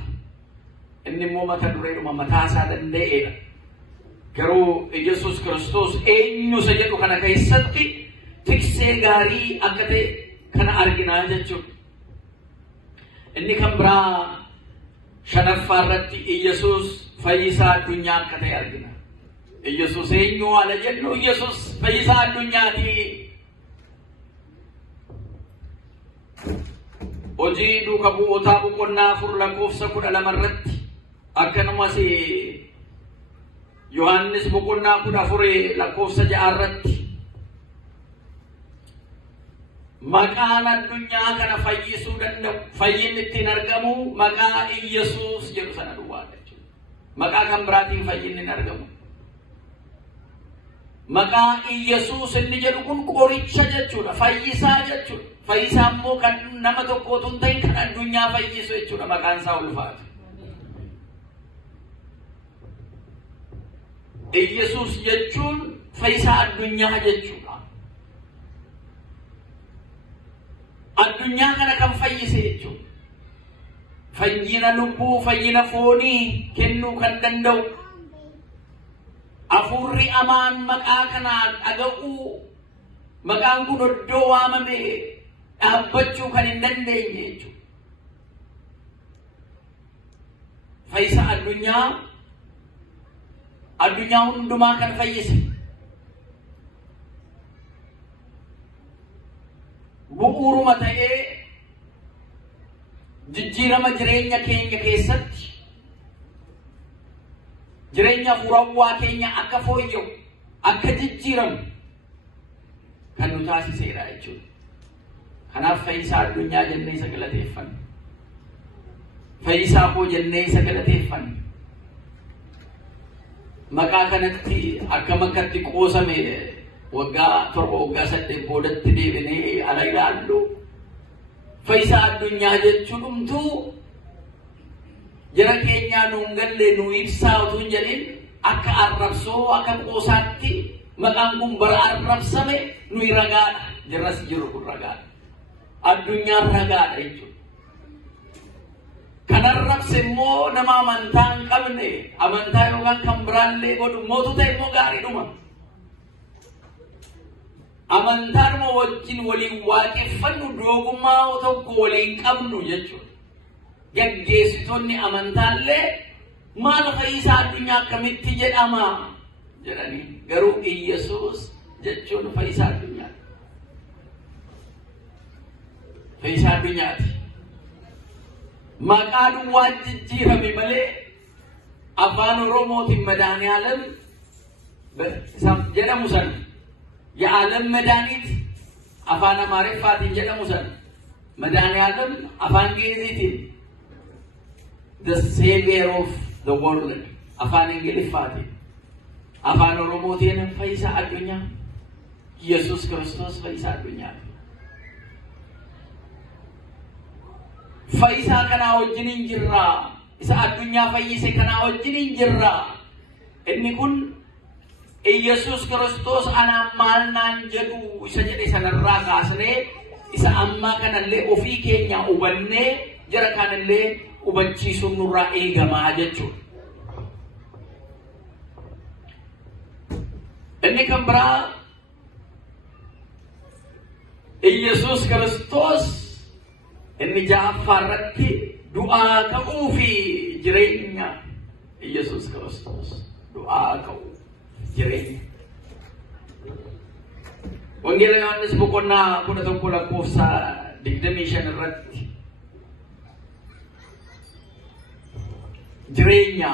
inni immoo mata dureedhuma mataa isaa danda'eedha. Garuu Yesuus Kiristoos eenyu isa jedhu kana keessatti tiksee gaarii akka ta'e kana arginaa jechuudha. Inni kan biraa shanaffaa irratti Yesuus fayyisaa addunyaa akka ta'e argina. Yesuus eenyu ala jennu Yesuus fayyisaa addunyaati. Hojii duuka bu'ootaa boqonnaa 4:12 irratti akkanumas Yohaannis boqonnaa 14:6 irratti maqaan addunyaa kana fayyisuu danda'u fayyinni ittiin argamu maqaa Yesuus jedhu sana duwwaa jechuudha. Maqaa kan biraatiin fayyinni hin argamu. Maqaa Yesuus inni jedhu kun qoricha jechuudha, fayyisaa jechuudha. Fayyisaa immoo kan nama tokkootu hin ta'in kan addunyaa fayyisu jechuudha maqaan isaa ulfaatu. Yesuus jechuun fayyisaa addunyaa jechuudha. Addunyaa kana kan fayyise jechuudha. Fayyina lubbuu, fayyina foonii kennuu kan danda'u. Afurri amaan maqaa kanaan dhaga'uu maqaan kun iddoo waamame dhaabbachuu kan hin dandeenye jechuudha. Fayyisaa addunyaa hundumaa kan fayyise. Bu'uuruma ta'ee jijjiirama jireenya keenya keessatti jireenya hafuurawaa keenya akka fooyya'u akka jijjiiramu kan nu taasiseedha jechuudha. Kanaaf fayyisaa addunyaa jennee isa galateeffanna. Fayyisaa koo jennee isa galateeffanna. Maqaa kanatti akkam akkatti qoosame waggaa torba waggaa saddeet boodatti deebinee ala ilaallu fayyisaa addunyaa jechuun dhumtuu jara keenyaa nuun galle nu ibsaa utuu hin jedhin akka arrabsoo akka qoosaatti maqaan kun bara arrabsame nuyi ragaadha. Jirras jiru kun ragaadha. Addunyaan ragaadha jechuudha. Kan arrabse immoo nama amantaa hin qabne amantaa yookaan kan biraallee godhu mootota immoo gaariidhuma. Amantaadhuma wajjin waliin waaqeffannu doogummaa tokko waliin qabnu jechuudha. Gaggeessitoonni amantaallee maal fayyisaa addunyaa akkamitti jedhama jedhanii garuu Iyyesuus jechuun fayyisaa addunyaa. Fayyisaa addunyaati. Maqaan waan jijjiirame malee afaan Oromootiin Madaani'aalam jedhamu sana የዓለም መድኃኒት afaan Amaariffaatiin jedhamu sana Madaani'aalam afaan Ingiliziitiin the savior of the world afaan Ingiliffaatiin afaan Oromootiin fayyisaa addunyaa Yesuus Kiristoos fayyisaa addunyaa. Fayyisaa kanaa wajjin hin jirraa isa addunyaa fayyise kanaa wajjin hin jirraa inni kun Yesuus Kiristoos anaan maal naan jedhu isa jedhe sanarraa kaasnee isa ammaa kanallee ofii keenya hubannee jara kanallee hubachiisuun nurraa eegamaa jechuudha. Inni kan biraa Yesuus Kiristoos inni ja'affaarratti du'aa ka'uu fi jireenya Yesuus Kiristoos du'aa ka'uu jireenya. Wangeela Yohaannis boqonnaa 11:25 irratti jireenya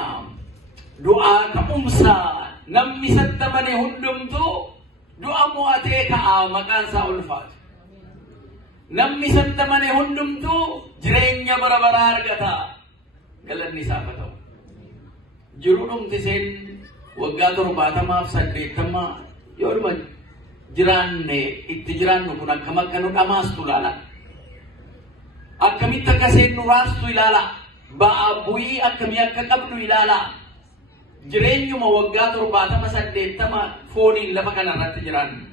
du'aa ka'umsaa namni sattamane hundumtuu du'a mo'atee ka'aa maqaan isaa ulfaatu. Namni sattamane hundumtuu jireenya bara baraa argata. Galanni isaaf haa ta'u. Jiruu dhumti seen waggaa 70 yooduma jiraanne itti jiraannu kun akkam akka nu dhamaastu ilaala. Akkamitti akka seen nu raastu ilaala. Ba'aa bu'ii akkamii akka qabnu ilaala. Jireenyuma waggaa 70 fooniin lafa kanarratti jiraannu.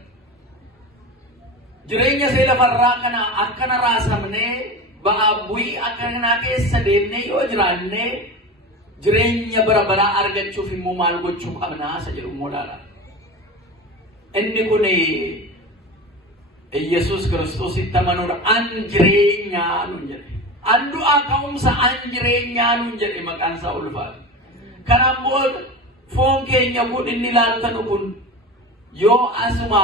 Jireenya see lafarraa kana akkana raasamnee ba'aa bu'ii akkanaa keessa deemnee yoo jiraanne jireenya bara baraa argachuuf immoo maal gochuu qabnaa isa jedhu immoo ilaala. Inni kun Yesuus Kiristoositti amanuudha. An jireenyaa nuun jedhe. An du'aa ka'umsa an jireenyaa nuun jedhe maqaan isaa ulfaatu. Kanaaf booda foon keenya kun inni ilaaltanu kun yoo asuma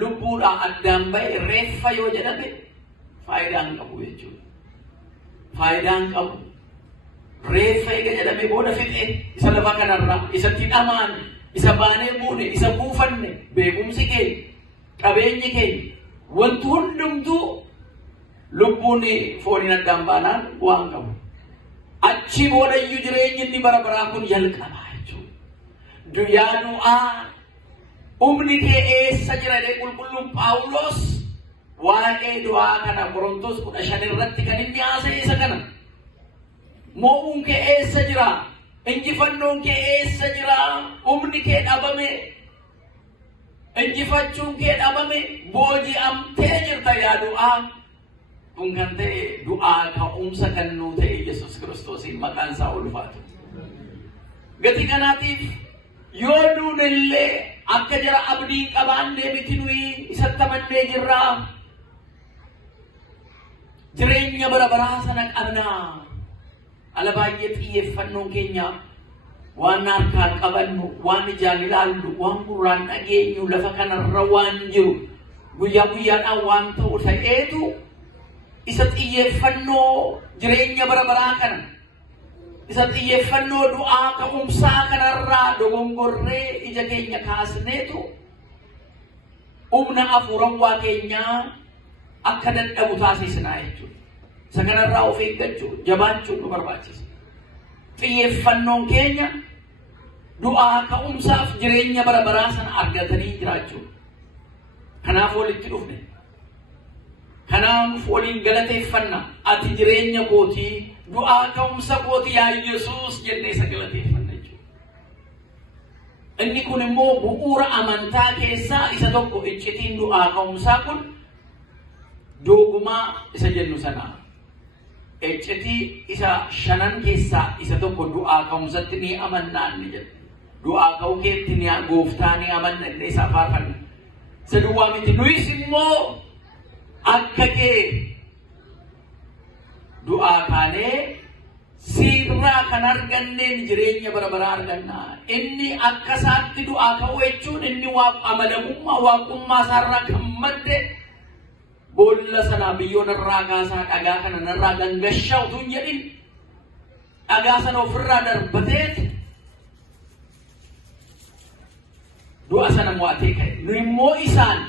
lubbuudhaan addaan ba'e reeffa yoo jedhame faayidaan qabu jechuudha. Faayidaan qabu. Reeffa eega jedhame booda fixe isa lafa kanarraa isatti dhamaan isa baanee buune isa buufanne beekumsi keenya qabeenyi keenya wanti hundumtuu lubbuun fooniin addaan baanaan waan qabu. Achi booda iyyuu jireenyi inni bara baraa kun jalqabaa jechuudha. Du'aa du'aa humni kee eessa jira jedhee qulqulluun Phaawulos waa'ee du'aa kana Qorontos 15 irratti kan inni haasa'e isa kana. Moo'uun kee eessa jira? Injifannoon kee eessa jira? Humni kee dhabame. Injifachuun kee dhabame. Booji'amtee jirta yaa du'aa. Kun kan ta'e du'aa ka'umsa kan nuu ta'e Yesuus Kiristoosiin maqaan isaa ulfaatu. Gatii kanaatiif yoo nuunillee akka jara abdii qabaannee miti nuyi isatti amannee jirraa. Jireenya bara baraa sana qabnaa. Ala baay'ee xiyyeeffannoon keenya waan harkaan qabannu, waan ijaan ilaallu, waan gurraan dhageenyu lafa kanarra waan jiru guyyaa guyyaadhaan waan ta'u ta'eetu isa xiyyeeffannoo jireenya bara baraa kana isa xiyyeeffannoo du'aa ka'umsaa kanarraa dogongorree ija keenya kaasneetu humna hafuurawaa keenyaa akka dadhabu taasisnaa jechuudha. Isa kanarraa of eeggachuu jabaachuun nu barbaachisa. Xiyyeeffannoon keenya du'aa ka'umsaaf jireenya bara baraa sana argatanii jiraachuu. Kanaaf walitti dhufne. Kanaaf waliin galateeffanna. Ati jireenya kootii du'aa ka'umsa kootii yaa Yesuus jennee isa galateeffanna jechuudha. Inni kun immoo bu'uura amantaa keessaa isa tokko. Iccitiin du'aa ka'umsaa kun doogumaa isa jennu sana. Iccitii isa shanan keessaa isa tokko du'aa ka'umsatti ni amannaan ni jedhu. Du'aa ka'uu keetti ni gooftaa ni amanna illee isa faarfanna. Isa duwwaa miti nuyis immoo akka kee du'aa kaanee sirraa kan arganneen jireenya bara baraa arganna. Inni akka isaatti du'aa ka'uu jechuun inni amanamummaa waaqummaa isaarraa kan madde boolla sanaa biyyoon irraa kaasaa dhagaa kana narraa gangashaa utuu hin jedhin dhagaa sana ofirraa darbateet du'a sana mo'atee ka'e. Nu immoo isaan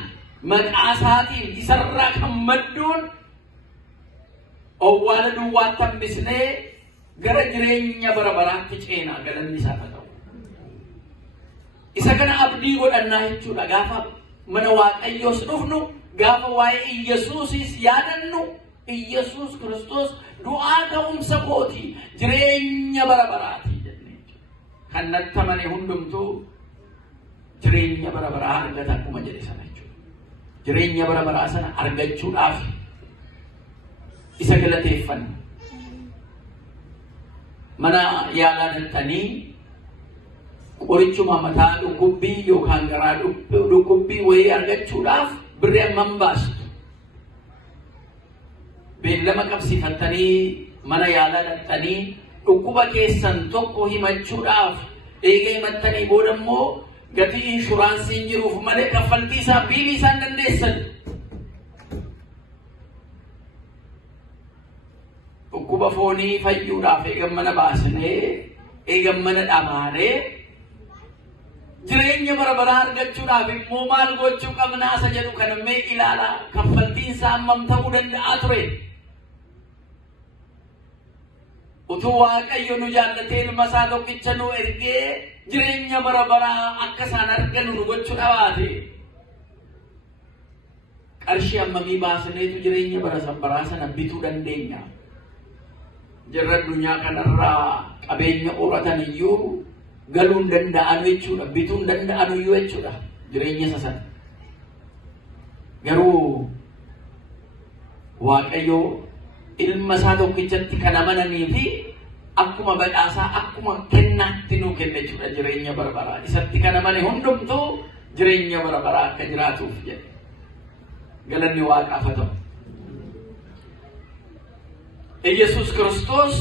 maqaa isaatiin isarraa kan madduun owwaala duwwaatti hambisnee gara jireenya bara baraatti ceenaa galanni isaa ta'u. Isa kana abdii godhannaa jechuudha. Gaafa mana Waaqayyoos dhufnu gaafa waa'ee Yesuusis yaadannu Yesuus Kiristoos du'aa ka'umsa kooti jireenya bara baraati jennee kan natti amane hundumtuu jireenya bara baraa argata akkuma jedhe sana jechuudha. Jireenya bara baraa sana argachuudhaaf isa galateeffanna. Mana yaalaa dhaqxanii qorichuma mataa dhukkubbii yookaan garaa dhukkubbii wayii argachuudhaaf birrii hammam baastu? Beellama qabsiifattanii mana yaalaa dhaqxanii dhukkuba keessan tokko himachuudhaaf eega himattanii booda immoo gatii inshuraansiin jiruuf malee kaffaltii isaa biilii isaan dandeessan. Dhukkuba foonii fayyuudhaaf eegan mana baasnee eegan mana dhamaanee jireenya bara baraa argachuudhaaf immoo maal gochuu qabnaa isa jedhu kana mee ilaalaa. Kaffaltiin isaa hammam ta'uu danda'a ture? Utuu Waaqayyo nu jaallatee ilma isaa tokkicha nu ergee jireenya bara baraa akka isaan arganu nu gochuu dhabaate qarshii hammamii baasneetu jireenya bara baraa sana bituu dandeenya? Jirra addunyaa kanarraa qabeenya horatan iyyuu galuu hin danda'an jechuudha. Bituu hin danda'an iyyuu jechuudha jireenya isa sana. Garuu Waaqayyo ilma isaa tokkichatti kan amananii fi akkuma badhaasaa akkuma kennaatti nuu kenna jechuudha jireenya bara baraa. Isatti kan amane hundumtuu jireenya bara baraa akka jiraatuuf jedhe. Galanni Waaqaaf haa ta'u. Yesuus Kiristoos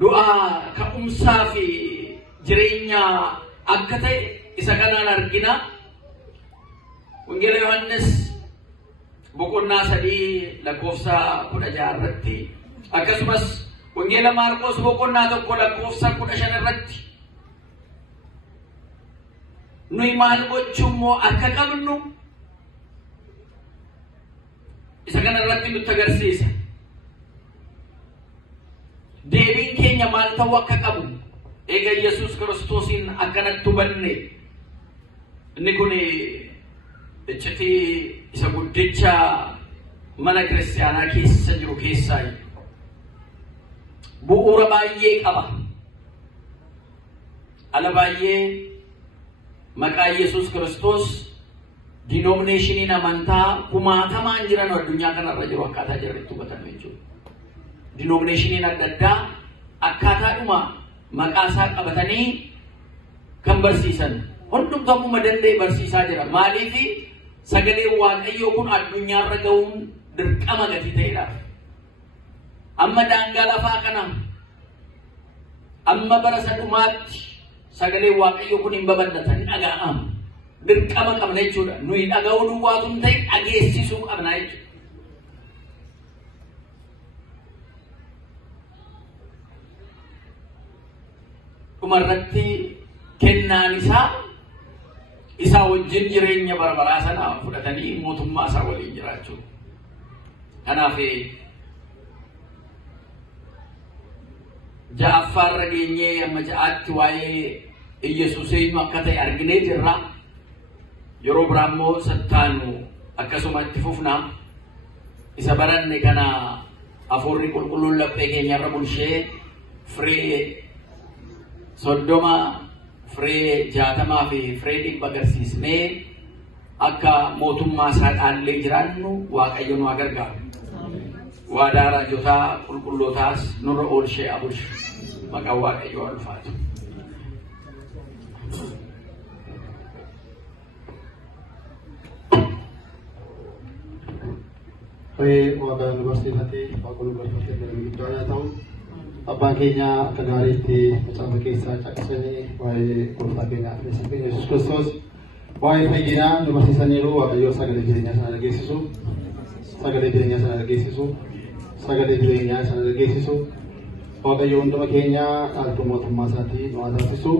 du'aa ka'umsaa fi jireenya akka ta'e isa kanaan argina. Wangeela Yohaannis boqonnaa 3 lakkoofsa 16 irratti akkasumas wangeela Maarqos boqonnaa 1 lakkoofsa 15 irratti nuyi maal gochuu immoo akka qabnu isa kana irratti nutti agarsiisa. Deebiin keenya maal ta'uu akka qabu eega Yesuus Kiristoosiin akkanatti hubanne. Inni kun iccitii isa guddicha mana kiristaanaa keessa jiru keessaa bu'uura baay'ee qaba. Ala baay'ee maqaa Yesuus Kiristoos denominationiin amantaa kumaatamaan jiran addunyaa kanarra jiru akkaataa jiranitti hubatan jechuudha. Denominationiin adda addaa akkaataadhuma maqaa isaa qabatanii kan barsiisan hundumtuu ammuma danda'e barsiisaa jira. Maaliif sagalee Waaqayyoo kun addunyaarra ga'uun dirqama gatii ta'edha. Amma daangaa lafaa kana amma bara sadhumaatti sagalee Waaqayyoo kun hin babal'atan dhaga'ama. Dirqama qabna jechuudha. Nuyi dhaga'uu duwwaatu hin ta'e dhageessisuu qabna jechuudha. Dhumarratti kennaan isaa wajjin jireenya bara baraa sana fudhatanii mootummaa isaa waliin jiraachuu. Kanaaf ja'affaa irra geenyee amma ja'aatti waa'ee Yesuusiin akka ta'e arginee jirra. Yeroo biraa immoo sattaanu akkasuma itti fufna. Isa baranne kana Hafuurri Qulqulluun laphee keenyarra bulshee firee 30, firee 60 fi firee 100 agarsiisnee akka mootummaa isaa dhaallee jiraannu Waaqayyo nu gargaaru. Waadaa raajotaa qulqullootaas nurra oolchee abulchu. Maqaan Waaqayyoo ulfaatu. Waaqayyoon barsiifatee Waaqayyoon barsiifatee galmi guddaa yaa ta'u abbaan keenya akka gaariitti macaafa keessaa caqasanii waa'ee gooftaa keenya Yesuus Kiristoos waa'ee fayyinaa nu barsiisaniiru. Waaqayyoo sagalee jireenyaa sana dhageessisu, sagalee jireenyaa sana dhageessisu, sagalee jireenyaa sana dhageessisu. Waaqayyo hunduma keenya dhaaltuu mootummaa isaatii nu haa taasisu.